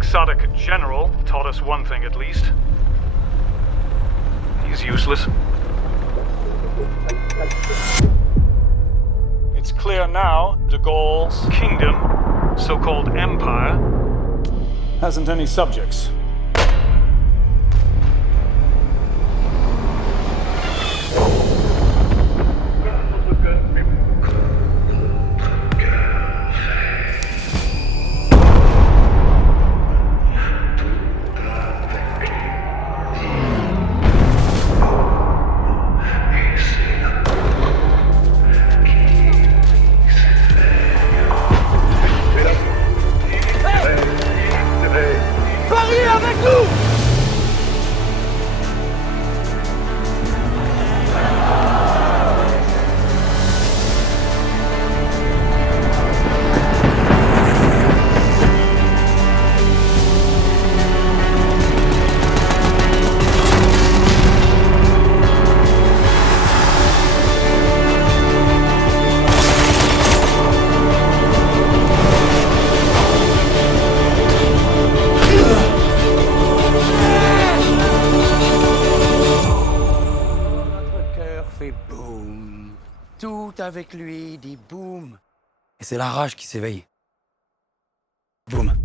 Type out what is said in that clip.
quixotic general taught us one thing at least. He's useless. It's clear now de Gaulle's kingdom, so-called empire, hasn't any subjects. Avec lui dit boum. Et c'est la rage qui s'éveille. Boum.